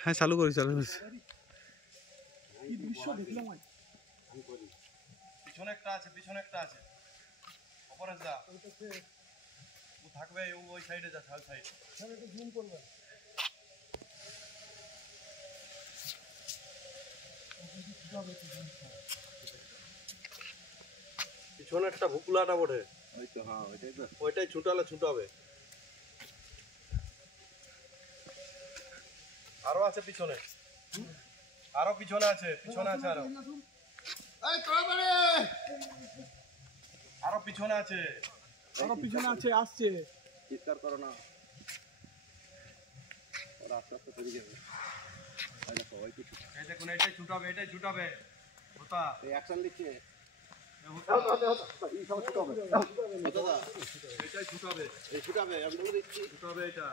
হ্যাঁ চালু করি পিছনে একটা আছে ওপরে যা ও থাকবে ওই সাইডে যা সাইড একটু জুম করবে পিছনে একটা ভুকুলাটা বটে ওই তো হ্যাঁ ওইটাই ছুটাবে আরো আছে পিছনে আরো পিছনে আছে আরো পিছনে আছে আসছে চিৎকার করো না ওরা আস্তে আস্তে পড়ে যাবে এই দেখুন এটাই ছুটাবে ওটা অ্যাকশন দিচ্ছে এটাই ছুটাবে আমি বলে দিচ্ছি ছুটাবে এটা